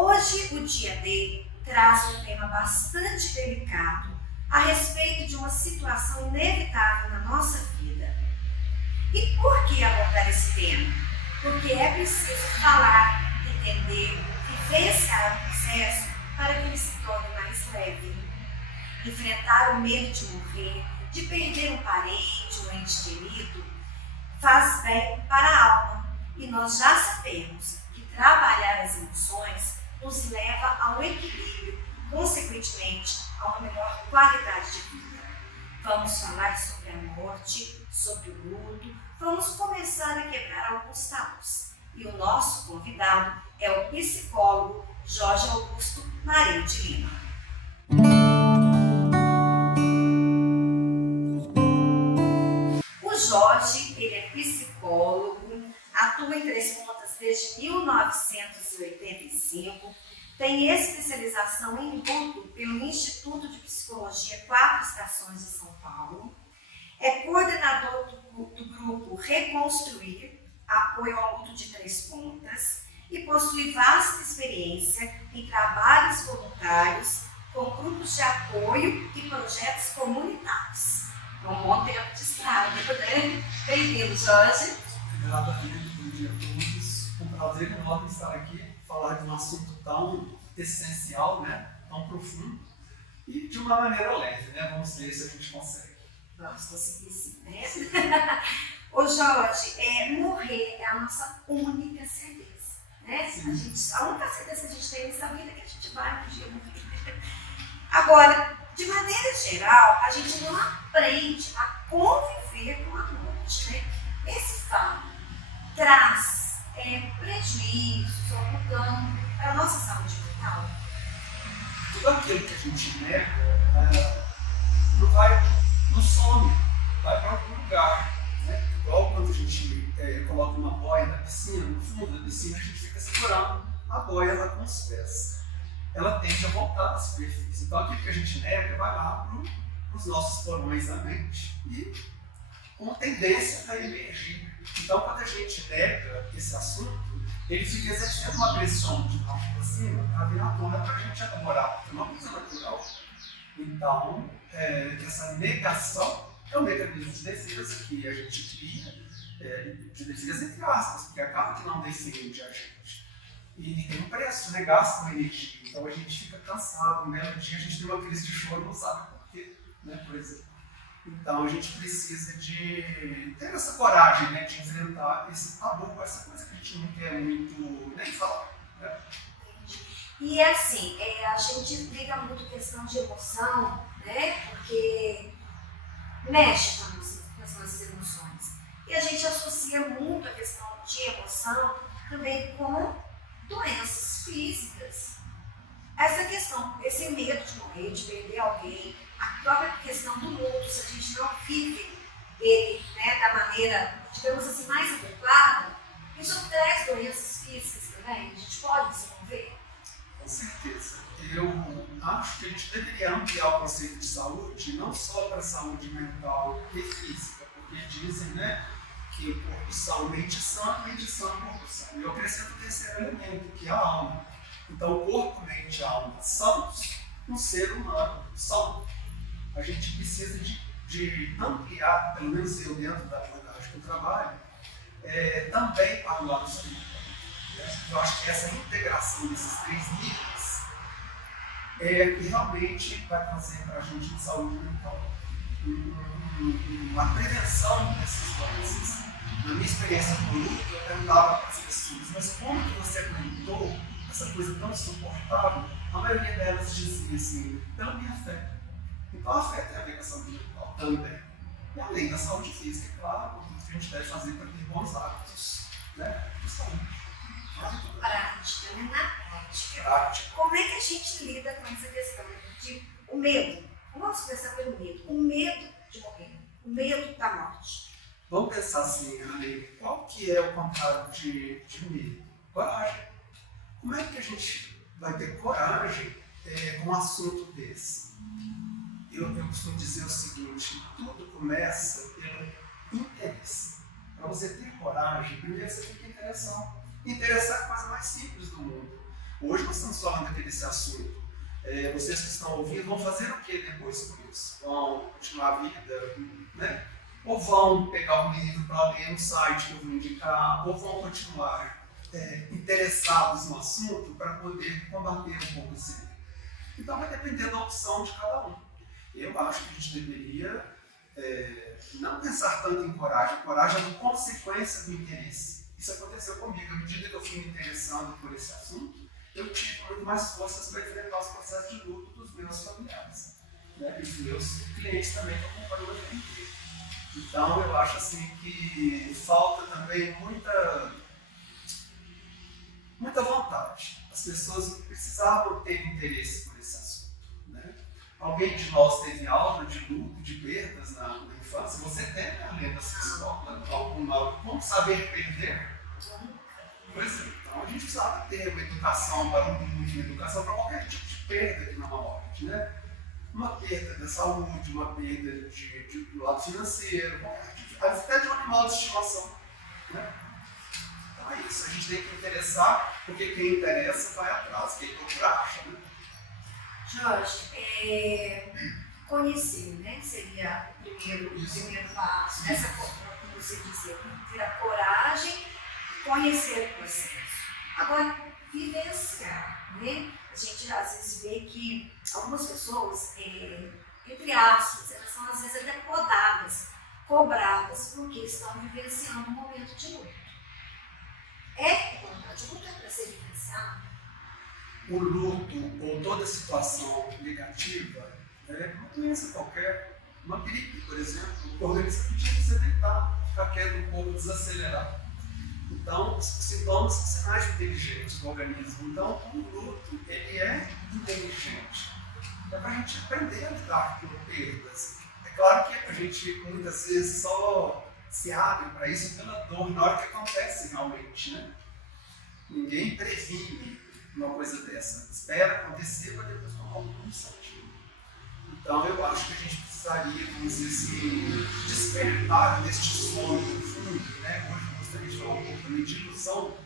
Hoje o Dia D traz um tema bastante delicado a respeito de uma situação inevitável na nossa vida. E por que abordar esse tema? Porque é preciso falar, entender, vivenciar o processo para que ele se torne mais leve. Enfrentar o medo de morrer, de perder um parente, um ente querido, faz bem para a alma. E nós já sabemos que trabalhar as emoções nos leva ao equilíbrio, consequentemente, a uma melhor qualidade de vida. Vamos falar sobre a morte, sobre o luto, vamos começar a quebrar alguns tabus. E o nosso convidado é o psicólogo Jorge Augusto Marinho de Lima. O Jorge, ele é psicólogo, atua em Três Pontas desde 1985, tem especialização em luto pelo Instituto de Psicologia 4 Estações de São Paulo, é coordenador do grupo Reconstruir, apoio ao luto de Três Pontas, e possui vasta experiência em trabalhos voluntários com grupos de apoio e projetos comunitários. É um bom tempo de estrada, né? Bem-vindo, Jorge. Obrigado, Rita. Bom dia a todos. Um prazer enorme estar aqui, falar de um assunto tão essencial, né? Tão profundo e de uma maneira leve, né? Vamos ver se a gente consegue. Vamos conseguir sim, né? Ô Jorge, morrer é a nossa única certeza, né? A única certeza que a gente tem nessa vida é que a gente vai um dia morrer. Agora, de maneira geral, a gente não aprende a conviver com a morte, né? Esse fato traz prejuízos ou dano para a nossa saúde mental. Tudo aquilo que a gente nega não some, vai para algum lugar. Né? Igual quando a gente coloca uma boia na piscina, no fundo da piscina, a gente fica segurando a boia lá com os pés. Ela tende a voltar à superfície. Então aquilo que a gente nega vai lá para os nossos porões da mente e com tendência a emergir. Então quando a gente nega esse assunto, ele fica exercendo uma pressão de baixo para cima para vir à tona para a gente elaborar, porque é uma coisa natural. Então, essa negação é um mecanismo de defesa que a gente cria, de defesa entre aspas, porque acaba que não defende a gente. E tem um preço, né? Gasta uma energia. Então a gente fica cansado, um belo dia a gente tem uma crise de choro, não sabe por quê, né? Por exemplo. Então a gente precisa de ter essa coragem, né? De enfrentar esse tabu, essa coisa que a gente não quer muito nem falar. Né? E assim, a gente liga muito a questão de emoção, né? Porque mexe com as nossas emoções. E a gente associa muito a questão de emoção também com doenças físicas. Essa questão, esse medo de morrer, de perder alguém, a própria questão do luto, se a gente não vive ele, né, da maneira, digamos assim, mais adequada, isso traz doenças físicas também. A gente pode desenvolver? Com certeza. Eu acho que a gente deveria ampliar o conceito de saúde, não só para a saúde mental e física, porque dizem, né, que o corpo são, mente sã, corpo são. E eu acrescento o terceiro elemento, que é a alma. Então, o corpo, mente e a alma sãos, um ser humano são. A gente precisa de ampliar, pelo menos eu dentro da abordagem que eu trabalho, também para o lado espiritual. Eu acho que essa integração desses três níveis que realmente vai trazer para a gente de saúde mental uma prevenção dessas doenças. Na minha experiência com o luto, eu perguntava para as pessoas, mas como que você aguentou essa coisa tão insuportável? A maioria delas dizia assim, pela minha fé. Então a fé tem a ver com a saúde mental também. E além da saúde física, claro, o que a gente deve fazer para ter bons hábitos, né, de saúde. Prática, né? Na prática. Como é que a gente lida com essa questão de o medo? Vamos começar pelo medo. O medo de morrer, o medo da morte. Vamos pensar assim, Ale, qual que é o contrário de medo? Coragem. Como é que a gente vai ter coragem com um assunto desse? Eu costumo dizer o seguinte, tudo começa pelo interesse. Para você ter coragem, primeiro você tem que interessar. Interessar é a coisa mais simples do mundo. Hoje nós estamos falando aqui desse assunto. Vocês que estão ouvindo vão fazer o que depois com isso? Vão continuar a vida, né? Ou vão pegar um livro para ler no site que eu vou indicar, ou vão continuar interessados no assunto para poder combater um pouco esse medo. Então vai depender da opção de cada um. Eu acho que a gente deveria não pensar tanto em coragem. Coragem é uma consequência do interesse. Isso aconteceu comigo. À medida que eu fui me interessando por esse assunto, eu tive muito mais forças para enfrentar os processos de luto dos meus familiares, né? E dos meus clientes também que acompanham a gente. Então eu acho assim que falta também muita vontade. As pessoas precisavam ter interesse por esse assunto, né? Alguém de nós teve aula de luto, de perdas na infância? Você tem, além da sua escola, como saber perder? Pois é, então a gente precisava ter uma educação para um luto, uma educação para qualquer tipo de perda que não é uma morte, né? Uma perda da saúde, uma perda do lado financeiro, até de um animal de estimação, né? Então é isso, a gente tem que interessar, porque quem interessa vai atrás, quem procura acha, né? Jorge, conhecer, né? Seria o primeiro passo, nessa, como você dizia, ter a coragem, conhecer o processo. Agora, vivenciar, né? A gente às vezes vê que algumas pessoas, entre aspas, elas são às vezes até podadas, cobradas, porque estão vivenciando um momento de luto. É importante, o luto é para ser vivenciado. O luto ou toda situação negativa, uma doença qualquer, uma gripe, por exemplo, o organismo precisa que você deitar, ficar quieto um pouco, desacelerar. Então, os sintomas são sinais inteligentes do organismo. Então, o luto, ele é inteligente. É para a gente aprender a lidar com perdas. É claro que a gente, muitas vezes, só se abre para isso pela dor na hora que acontece realmente, né? Ninguém previne uma coisa dessa. Espera acontecer para depois tomar um iniciativa. Então, eu acho que a gente precisaria, vamos dizer assim, despertar deste sonho profundo, né? Hoje eu gostaria de falar um pouco também de ilusão,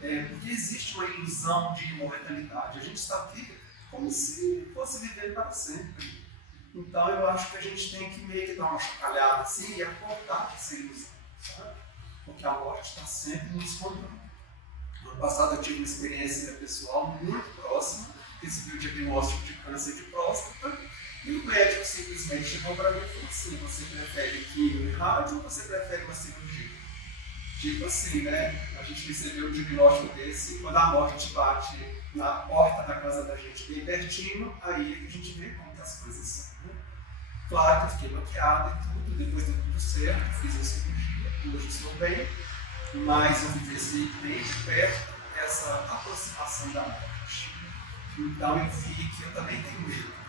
porque existe uma ilusão de imortalidade. A gente está vivo como se fosse viver para sempre. Então, eu acho que a gente tem que meio que dar uma chacoalhada assim e acordar essa ilusão, sabe? Porque a morte está sempre nos rondando. No ano passado eu tive uma experiência pessoal muito próxima, recebi o diagnóstico de câncer de próstata, e o médico simplesmente chegou para mim e falou assim: você prefere quimio e rádio ou você prefere uma cirurgia? Tipo assim, né? A gente recebeu um diagnóstico desse, quando a morte bate na porta da casa da gente bem pertinho, aí a gente vê como que as coisas são, né? Claro que eu fiquei bloqueado e tudo, depois deu tudo certo, fiz a cirurgia, hoje estou bem, mas eu vivenciei bem de perto essa aproximação da morte. Então eu vi que eu também tenho medo.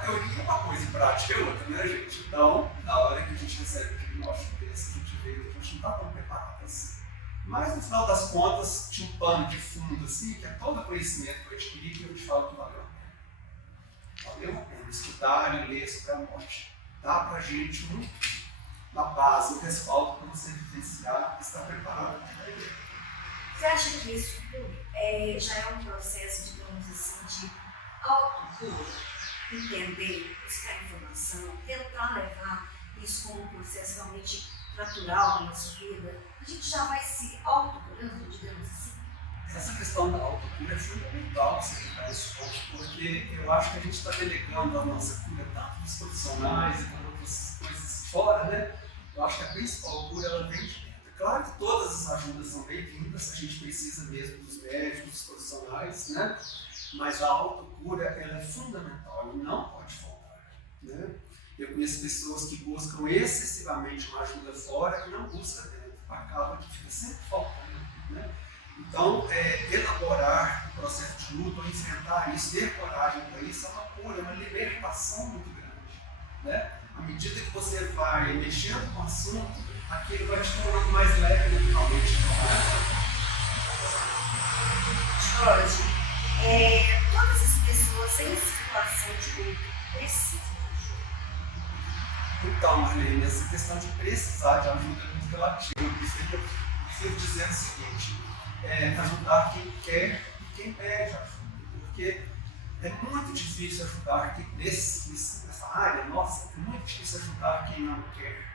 Teoria é uma coisa e prática é outra, né, gente? Então, na hora que a gente recebe o diagnóstico desse, a gente vê que a gente não está tão preparado assim. Mas no final das contas, tinha um pano de fundo assim, que é todo o conhecimento que eu adquiri, que eu te falo que valeu a pena. Valeu a pena estudar e ler sobre a morte. Dá pra gente uma base, um respaldo para você vivenciar e estar preparado para ele. Você acha que isso tudo já é um processo, digamos assim, de autocura? Entender, buscar informação, tentar levar isso como um processo realmente natural da nossa vida, a gente já vai se autocurando, digamos assim? Essa questão da autocura é fundamental você ficar nesse ponto, porque eu acho que a gente está delegando a nossa cura tanto dos profissionais e para outras coisas fora, né? Eu acho que a principal cura ela vem de dentro. É claro que todas as ajudas são bem-vindas, a gente precisa mesmo dos médicos, dos profissionais, né? Mas a autocura ela é fundamental, ela não pode faltar, né? Eu conheço pessoas que buscam excessivamente uma ajuda fora e não buscam dentro, acaba que fica sempre faltando, né? Então, elaborar o processo de luto, ou enfrentar isso, ter coragem para isso, é uma cura, uma libertação muito grande, né? À medida que você vai mexendo com o assunto, aquilo vai te tornando mais leve naturalmente. Jorge, todas as pessoas em situação de luto precisam de ajuda. Então, Marlene, essa questão de precisar de ajuda é muito relativa. Eu preciso dizer o seguinte: ajudar quem quer e quem pede ajuda, porque é muito difícil ajudar nessa área, nossa, é muito difícil ajudar quem não quer.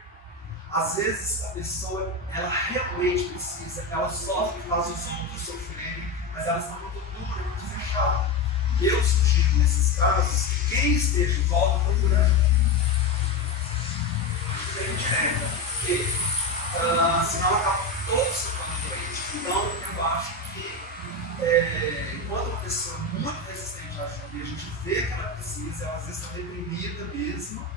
Às vezes a pessoa, ela realmente precisa, ela sofre, faz os outros sofrerem, mas ela está muito dura, muito fechada. Eu sugiro nesses casos que quem esteja em volta procure ajuda. Bem direta, porque senão acaba todos ficando doentes. Então eu acho que quando uma pessoa é muito resistente à ajuda e a gente vê que ela precisa, ela às vezes está deprimida mesmo,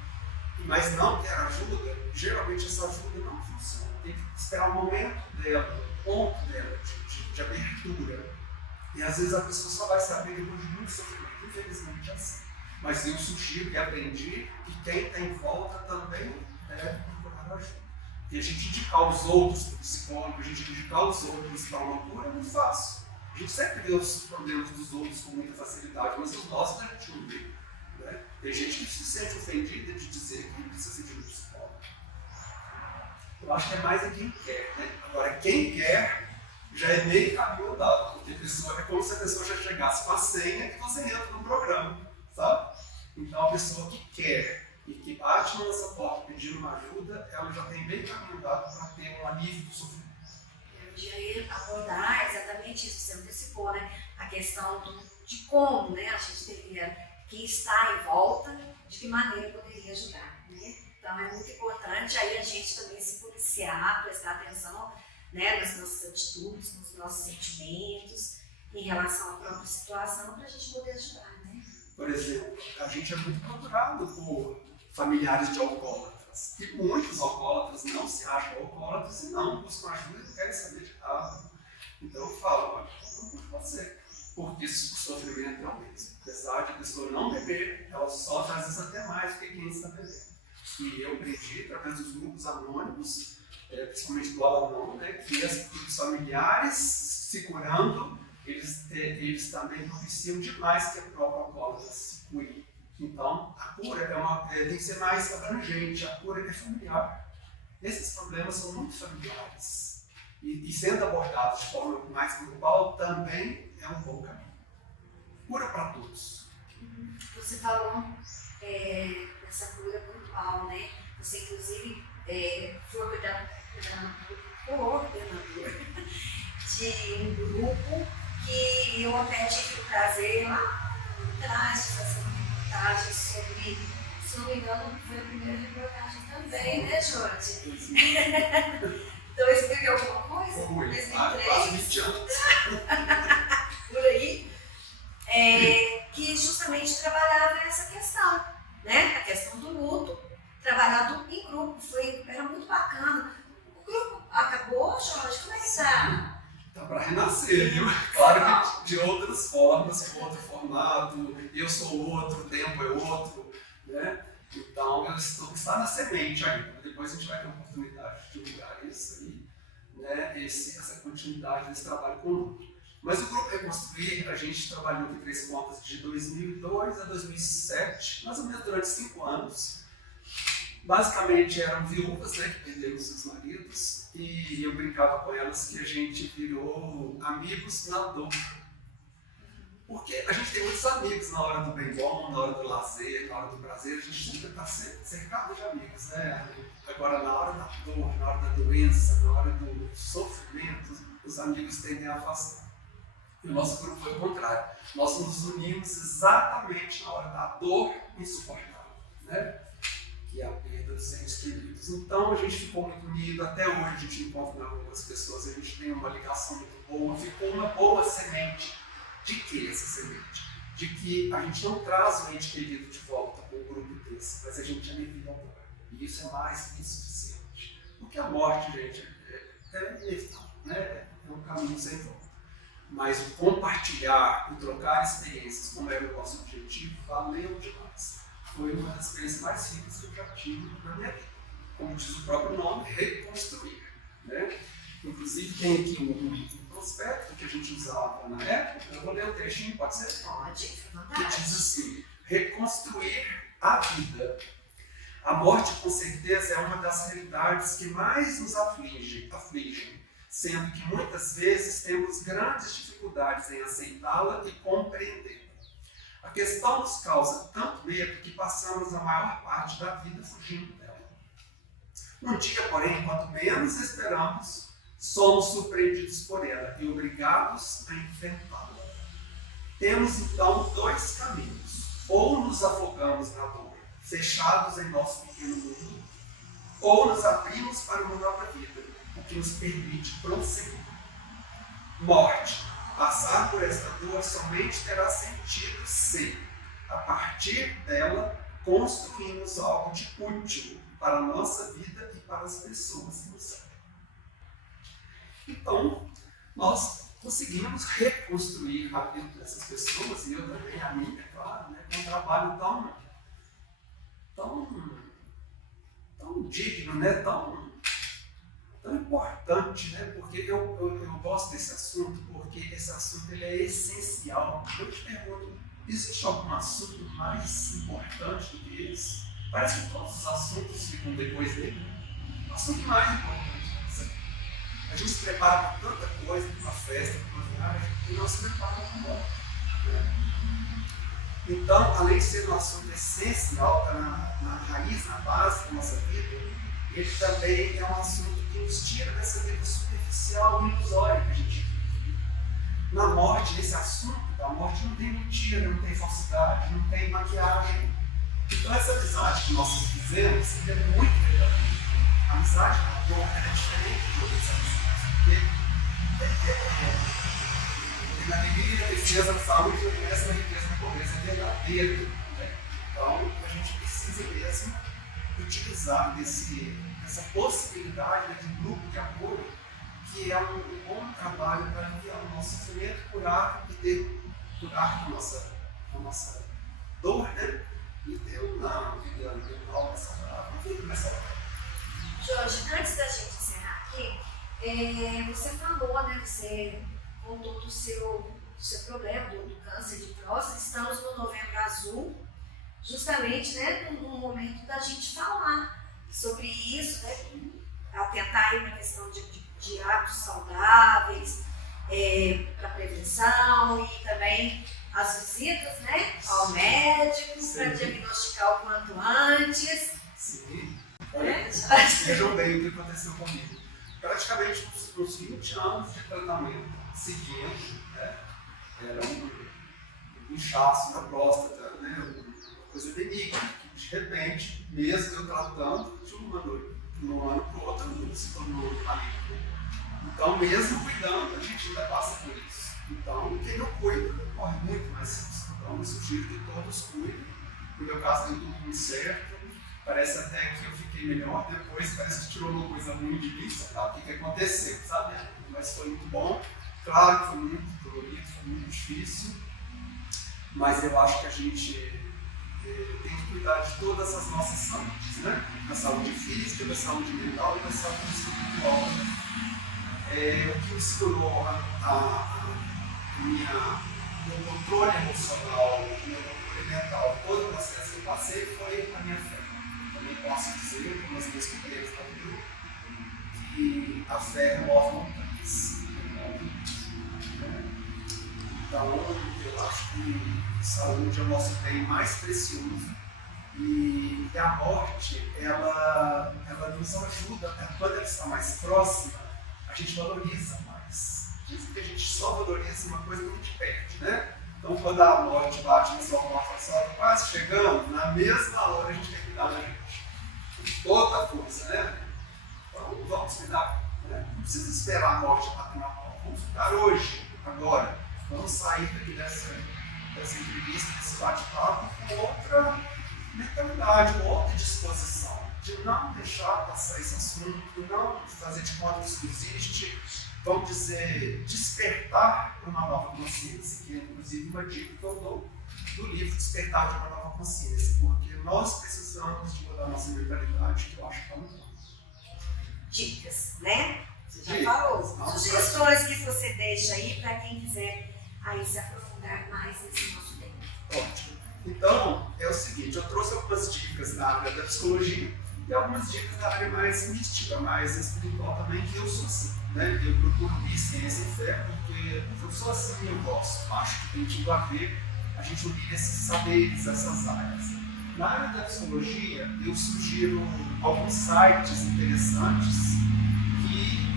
mas não quer ajuda, geralmente essa ajuda não funciona. Tem que esperar o momento dela, o ponto dela de abertura. E às vezes a pessoa só vai saber depois de muito sofrimento, infelizmente é assim. Mas eu sugiro e aprendi que quem está em volta também deve procurar ajuda. E a gente indicar os outros para o psicólogo, a gente indicar os outros para uma cura é muito fácil. A gente sempre vê os problemas dos outros com muita facilidade, mas os nossos a gente não vê. Né? Tem gente que se sente ofendida de dizer que precisa de um psicólogo. Eu acho que é mais a quem quer. Né? Agora, quem quer já é meio caminho andado, porque é como se a pessoa já chegasse com a senha e você entra no programa, sabe? Então, a pessoa que quer e que bate na nossa porta pedindo uma ajuda, ela já tem meio caminho andado para ter um alívio do sofrimento. Eu já ia abordar exatamente isso, você antecipou, né? A questão de como, né, a gente teria que estar em volta, de que maneira poderia ajudar, né? Então é muito importante aí a gente também se policiar, prestar atenção, né, nas nossas atitudes, nos nossos sentimentos, em relação à própria situação, para a gente poder ajudar, né? Por exemplo, a gente é muito procurado por familiares de alcoólatras. E muitos alcoólatras não se acham alcoólatras e não buscam ajuda e não querem saber de nada. Então eu falo, olha, não por você. Porque o sofrimento é o mesmo. Apesar de a pessoa não beber, ela sofre às vezes até mais do que quem está bebendo. E eu aprendi através dos grupos anônimos, principalmente do Al-Anon, né, que os familiares se curando, eles também propiciam demais que a própria alcoólatra se cure. Então, a cura tem que ser mais abrangente, a cura é familiar. Esses problemas são muito familiares. E sendo abordados de forma mais grupal, também é um bom caminho. Cura para todos. Você falou dessa cura grupal, né? Você, inclusive, foi coordenador de um grupo que eu até tive o prazer lá atrás de fazer uma reportagem sobre, se não me engano, foi a primeira reportagem também, né, Jorge? 2000 e alguma coisa? Foi, 2003. quase 20 anos. Por aí. Que justamente trabalhava essa questão, né? A questão do luto, trabalhado em grupo, era muito bacana. O grupo acabou, Jorge? Como é que está? Está para renascer, viu? Claro que de outras formas, com outro formato, eu sou outro, o tempo é outro, né? Então, está na semente ainda. Depois a gente vai ter a oportunidade de divulgar isso aí, né? Essa continuidade desse trabalho comum. Mas o Grupo Reconstruir, a gente trabalhou em 3 pontas de 2002 a 2007, mais ou menos durante 5 anos. Basicamente eram viúvas, né, que perderam seus maridos, e eu brincava com elas que a gente virou amigos na dor. Porque a gente tem muitos amigos na hora do bem bom, na hora do lazer, na hora do prazer, a gente sempre está cercado de amigos, né? Agora, na hora da dor, na hora da doença, na hora do sofrimento, os amigos tendem a afastar. E o nosso grupo foi o contrário. Nós nos unimos exatamente na hora da dor insuportável, né? Que é a perda dos entes queridos. Então a gente ficou muito unido, até hoje a gente encontra na rua com as pessoas, a gente tem uma ligação muito boa, ficou uma boa semente. De que essa semente? De que a gente não traz o ente querido de volta para um grupo desse, mas a gente alivia a dor. E isso é mais que suficiente. Porque a morte, gente, é inevitável, né? É um caminho sem volta. Mas o compartilhar, o trocar experiências, como era o nosso objetivo, valeu demais. Foi uma das experiências mais ricas que eu já tive na minha vida. Como diz o próprio nome, reconstruir. Né? Inclusive tem aqui um prospecto que a gente usava na época, eu vou ler o trechinho, pode ser? Pode, que diz assim: reconstruir a vida. A morte, com certeza, é uma das realidades que mais nos afligem. sendo que muitas vezes temos grandes dificuldades em aceitá-la e compreendê-la. A questão nos causa tanto medo que passamos a maior parte da vida fugindo dela. Um dia, porém, quanto menos esperamos, somos surpreendidos por ela e obrigados a enfrentá-la. Temos então dois caminhos: ou nos afogamos na dor, fechados em nosso pequeno mundo, ou nos abrimos para uma nova vida, o que nos permite prosseguir. Morte. Passar por esta dor somente terá sentido se, a partir dela, construímos algo de útil para a nossa vida e para as pessoas que nos servem. Então, nós conseguimos reconstruir a vida dessas pessoas, e eu também, a minha, é claro, né, com um trabalho tão digno, né, tão importante, né, porque eu gosto desse assunto, porque esse assunto ele é essencial. Eu te pergunto, existe algum assunto mais importante do que esse? Parece que todos os assuntos ficam depois dele. O assunto mais importante é esse. A gente se prepara para tanta coisa, para uma festa, para uma viagem, e não se prepara para a morte. Então, além de ser um assunto essencial, está na raiz, na base da nossa vida, ele também é um assunto que nos tira dessa vida superficial e ilusória que a gente vive. Na morte, nesse assunto da morte, não tem mentira, não tem falsidade, não tem maquiagem. Então, essa amizade que nós fizemos é muito verdadeira. A amizade da dor é diferente de outras amizades, porque na alegria e na tristeza, na saúde, na doença, na riqueza, na pobreza, é verdadeiro. Então, a gente precisa mesmo utilizar essa possibilidade de um grupo de apoio, que é um bom trabalho para aliviar o nosso sofrimento, curar a nossa dor, né? E ter uma vida mental mais saudável, uma vida mais saudável. Jorge, antes da gente encerrar aqui, você falou, né? Você contou do seu problema, do câncer de próstata. Estamos no Novembro Azul, justamente, né, no momento da gente falar sobre isso, né, atentar aí para a questão de hábitos saudáveis, para prevenção e também as visitas, né, ao médico para diagnosticar o quanto antes. Sim. Vejam bem o que aconteceu comigo. Praticamente uns 20 anos de tratamento seguindo, né, era um inchaço na próstata, né, uma coisa benigna, que de repente, mesmo eu tratando, de um ano para o outro, se tornou maligno. Então, mesmo cuidando, a gente ainda passa por isso. Então, quem não cuida, corre muito mais risco. Então, eu sugiro que todos cuidem. No meu caso, deu tudo muito certo. Parece até que eu fiquei melhor depois, parece que tirou uma coisa ruim de mim, sei lá o que aconteceu, sabe? Mas foi muito bom. Claro que foi muito dolorido, foi muito difícil, mas eu acho que a gente tem que cuidar de todas as nossas saúdes, né? Da saúde física, da saúde mental e da saúde espiritual. O que me segurou meu controle emocional, meu controle mental, todo o processo que eu passei foi a minha fé. Também posso dizer, como as minhas companheiras da vida, que a fé remove montanhas. Então, eu acho que saúde é o nosso bem mais precioso e a morte, ela nos ajuda, quando ela está mais próxima, a gente valoriza mais. Dizem que a gente só valoriza uma coisa que a gente perde, né? Então, quando a morte bate na sua porta e fala, quase chegando, na mesma hora a gente quer cuidar da gente. Com toda a força, né? Então, vamos cuidar. Né? Não precisa esperar a morte bater na porta. Vamos cuidar hoje, agora. Vamos sair daqui dessa entrevista, desse bate-papo, com outra mentalidade, com outra disposição. De não deixar passar esse assunto, de não fazer de conta que isso não existe. Vamos dizer, despertar para uma nova consciência, que é inclusive uma dica que eu dou do livro Despertar de uma Nova Consciência, porque nós precisamos de mudar a nossa mentalidade, que eu acho que é muito bom. Dicas, né? Você já falou. Sugestões que você deixa aí para quem quiser aí se aprofundar mais nesse nosso tema. Ótimo. Então, é o seguinte, eu trouxe algumas dicas na área da psicologia, E algumas dicas da área mais mística, mais espiritual também, que eu sou assim. Né? Eu procuro unir ciência e fé, porque eu sou assim e eu gosto. Acho que tem tudo a ver a gente unir esses saberes, essas áreas. Na área da psicologia, eu sugiro alguns sites interessantes que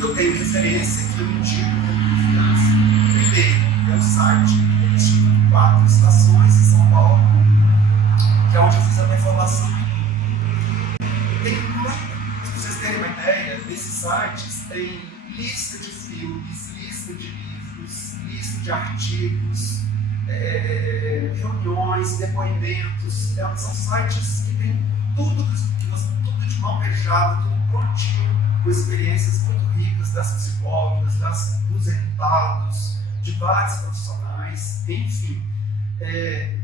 eu tenho referência, que eu indico com confiança. Primeiro, é o site do Instituto 4 Estações, em São Paulo, que é onde eu fiz a minha formação. Para vocês terem uma ideia, nesses sites tem lista de filmes, lista de livros, lista de artigos, reuniões, depoimentos. São sites que tem tudo de mão beijada, tudo prontinho, com experiências muito ricas das psicólogas, dos resultados, de vários profissionais, enfim.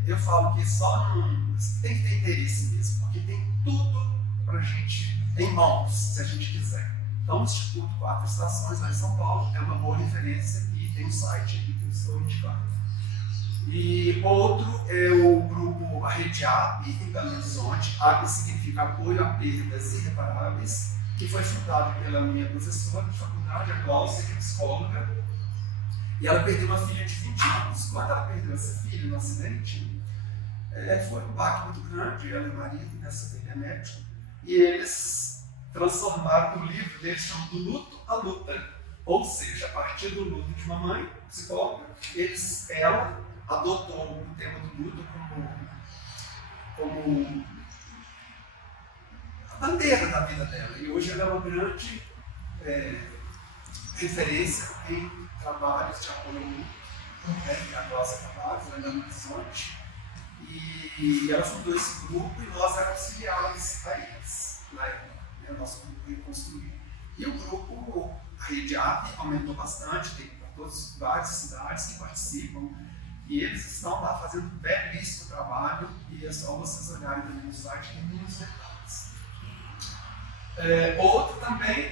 Eu falo que só não tem que ter interesse mesmo, porque tem tudo para a gente em mãos, se a gente quiser. Então, o Instituto 4 Estações, lá em São Paulo, é uma boa referência e tem um site aqui que eu estou indicando. E outro é o grupo, a rede AP, em Belo Horizonte. AP significa Apoio a Perdas Irreparáveis, que foi fundado pela minha professora de faculdade, a Glaucia, que é psicóloga. E ela perdeu uma filha de 20 anos. Quando ela perdeu essa filha no acidente, foi um baque muito grande, ela e o marido, nessa filha é médico. E eles transformaram o livro deles, chamado Do Luto à Luta. Ou seja, a partir do luto de uma mãe, psicóloga, ela adotou o tema do luto como a bandeira da vida dela. E hoje ela é uma grande referência em trabalhos de apoio ao luto, que é a Glaucia Tavares, lá em Belo Horizonte. E ela fundou esse grupo e nós auxiliávamos a eles. O nosso grupo reconstruiu. E o grupo, a rede AP, aumentou bastante, tem várias cidades que participam. E eles estão lá fazendo um belíssimo trabalho. E é só vocês olharem também no site, tem muitos detalhes. Outro também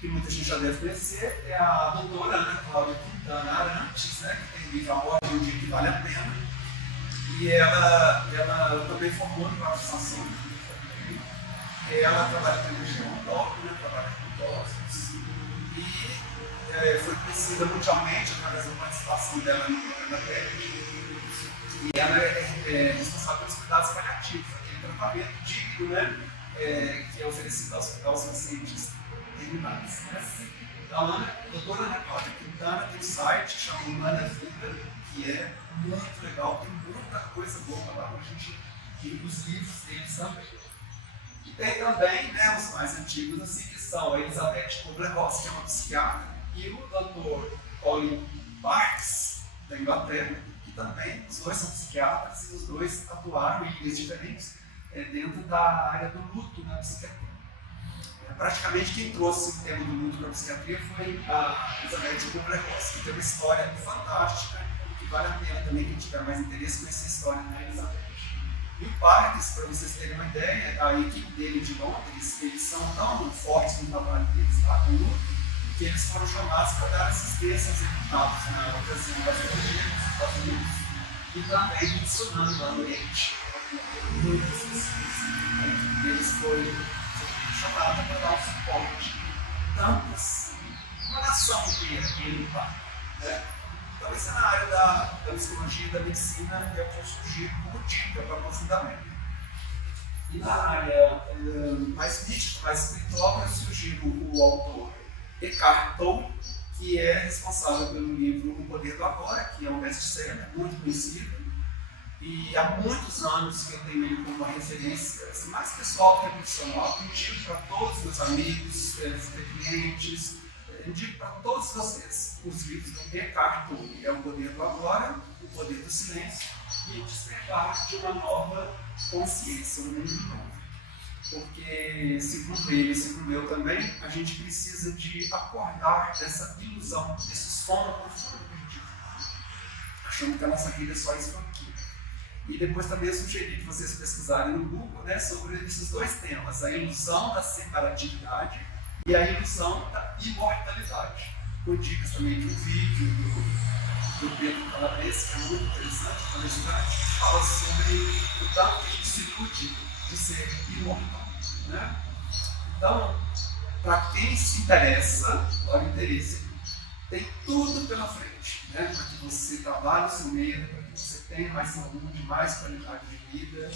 que muita gente já deve conhecer, é a doutora Ana Cláudia Quintana Arantes, né, que tem o livro A Morte de um Dia que Vale a Pena. E ela também formou em vacinação. Ela trabalha com energia autóctone, trabalha com idosos. E foi conhecida mundialmente através da participação dela no programa TED. E ela é responsável pelos cuidados paliativos, aquele tratamento digno, né, que é oferecido aos pacientes terminais. Então, a doutora Ana Cláudia Quintana tem um site chamado Humana Vida, que é muito legal, tem muita coisa boa lá para a gente ir os livros deles também. E tem também, né, os mais antigos, assim, que são a Elizabeth Kubler-Ross, que é uma psiquiatra, e o Dr. Colin Parkes, da Inglaterra, que também, os dois são psiquiatras e os dois atuaram em ilhas diferentes dentro da área do luto na psiquiatria. Praticamente quem trouxe o tema do luto para a psiquiatria foi a Elizabeth Kubler-Ross, que tem uma história fantástica, que vale a pena também, quem tiver mais interesse, conhecer a história da Elizabeth. E o Parkes, para vocês terem uma ideia, a equipe dele de Londres, eles são tão fortes no trabalho deles lá com o luto, que eles foram chamados para dar assistência aos executados na ocasião da cirurgia nos Estados Unidos e também mencionando lá no Oriente. Muitas pessoas. A equipe deles foi chamada para dar um suporte. Tantas, uma nação inteira que ele está. Né? Então, isso é na área da psicologia e da medicina, é o que eu sugiro como dica para aprofundamento. E na área mais mística, mais espiritual, eu sugiro o autor Eckhart Tolle, que é responsável pelo livro O Poder do Agora, que é um best-seller muito conhecido. E há muitos anos que eu tenho ele como uma referência mais pessoal que profissional. Eu indico para todos os meus amigos, clientes, indico para todos vocês os livros do Eckhart Tolle. É O Poder do Agora, O Poder do Silêncio e Despertar de uma Nova Consciência, um mundo novo. Porque, segundo ele, segundo eu também, a gente precisa de acordar dessa ilusão, desse sono profundo que a gente vive, achando que a nossa vida é só isso aqui. E depois também eu sugeri que vocês pesquisarem no Google, né, sobre esses dois temas, a ilusão da separatividade e a ilusão da imortalidade. Com dicas também de um vídeo do Pedro Calabrese, que é muito interessante, palestrante, que fala sobre o tanto que a gente se ilude de ser imortal. Né? Então, para quem se interessa, olha o interesse, tem tudo pela frente, né? Para que você trabalhe o seu medo, para que você tenha mais saúde, mais qualidade de vida.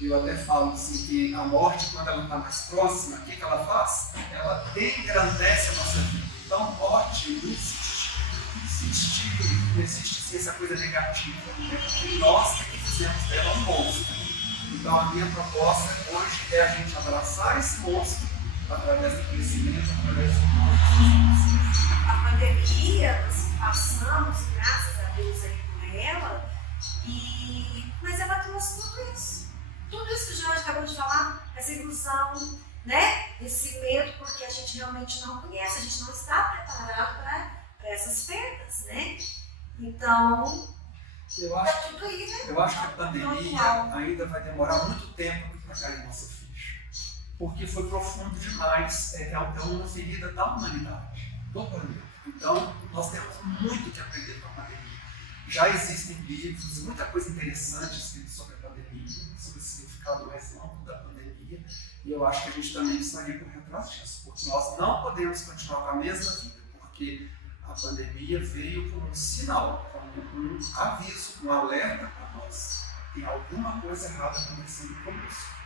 Eu até falo assim que a morte, quando ela está mais próxima, o que ela faz? Ela engrandece a nossa vida. Então, a morte não existe assim, essa coisa negativa, né? Porque nós que fizemos dela um monstro. Então, a minha proposta hoje é a gente abraçar esse monstro através do conhecimento, através do conhecimento. A pandemia, nós passamos, graças a Deus, aí por ela, mas ela trouxe tudo isso. Tudo isso que o Jorge acabou de falar, essa ilusão, né? Esse medo, porque a gente realmente não conhece, a gente não está preparado para essas perdas, né? Então, eu acho, tudo aí, né? Eu acho que a pandemia ainda vai demorar muito tempo para cair nossa ficha. Porque foi profundo demais, é uma ferida da humanidade, do planeta. Então, nós temos muito que aprender com a pandemia. Já existem livros, muita coisa interessante escrita sobre a pandemia, sobre o significado mais amplo da pandemia, e eu acho que a gente também precisaria correr atrás disso, porque nós não podemos continuar com a mesma vida, porque a pandemia veio como um sinal, como um aviso, um alerta para nós. Tem alguma coisa errada acontecendo conosco.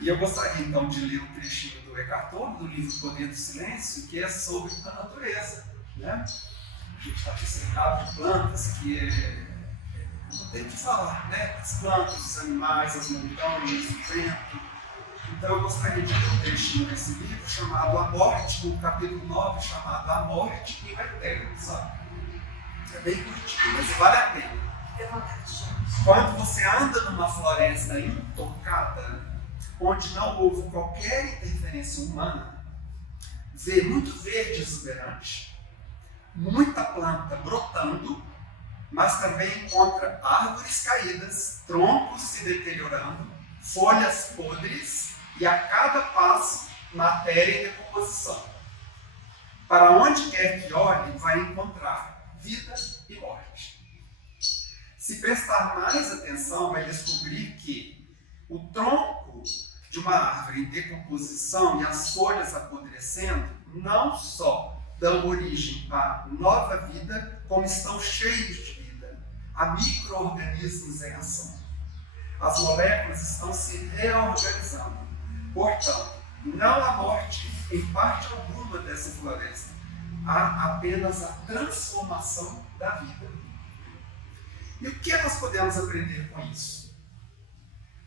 E eu gostaria então de ler um trechinho do Eckhart Tolle, do livro Poder do Silêncio, que é sobre a natureza. Né? A gente está aqui cercado de plantas que não tem o que falar, né? As plantas, os animais, as montanhas, o vento. Então eu gostaria de ler um trechinho desse livro chamado A Morte, no capítulo 9, chamado A Morte e o Eterno, sabe? É bem curtinho, mas vale a pena. Quando você anda numa floresta intocada, onde não houve qualquer interferência humana, vê muito verde exuberante, muita planta brotando, mas também encontra árvores caídas, troncos se deteriorando, folhas podres e a cada passo matéria em decomposição. Para onde quer que olhe, vai encontrar vida e morte. Se prestar mais atenção, vai descobrir que o tronco de uma árvore em decomposição e as folhas apodrecendo não só dão origem a nova vida, como estão cheios de vida. Há micro-organismos em ação. As moléculas estão se reorganizando. Portanto, não há morte em parte alguma dessa floresta. Há apenas a transformação da vida. E o que nós podemos aprender com isso?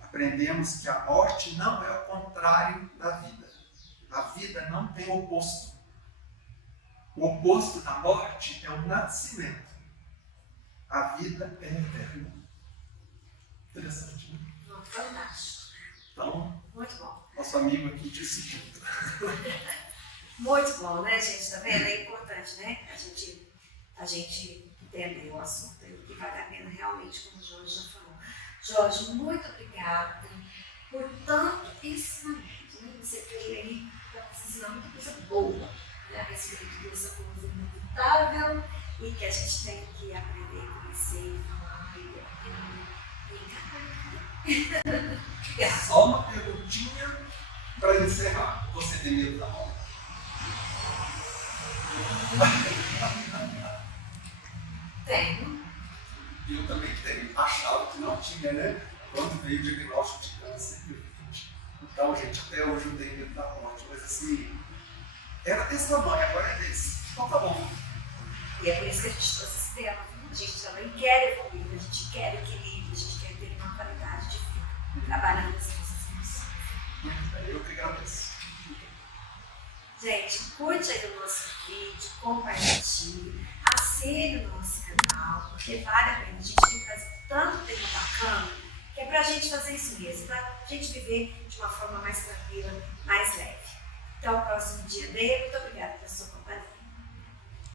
Aprendemos que a morte não é o contrário da vida. A vida não tem oposto. O oposto da morte é o nascimento. A vida é eterna. Interessante, né? Fantástico. Então, muito bom. Nosso amigo aqui disse tudo. Muito bom, né, gente? Tá vendo? É importante, né? A gente entender o assunto e o que vale a pena realmente, como o Jorge já falou. Jorge, muito obrigada por tanto ensinamento, né? Você veio aí para nos ensinar muita coisa boa, né, a respeito dessa coisa inevitável e que a gente tem que aprender, conhecer, falar e encarar. Só uma perguntinha para encerrar. Você tem medo da morte? Tenho. Eu também tenho. Achava que não tinha, né? Quando veio o diagnóstico de câncer. Então, gente, até hoje eu tenho medo da morte, mas assim, era desse tamanho, agora é desse. Então tá bom. E é por isso que a gente trouxe esse tema. A gente também quer evoluir, a gente quer equilíbrio, a gente quer ter uma qualidade de vida, trabalhando nas nossas emoções. Muito bem, eu que agradeço. Gente, curte aí o nosso vídeo, compartilhe, assine o nosso canal, porque vale a pena. A gente tem que trazer tanto tema bacana que é pra gente fazer isso mesmo, pra gente viver de uma forma mais tranquila, mais leve. Até o próximo dia dele. Muito obrigada pela sua companhia.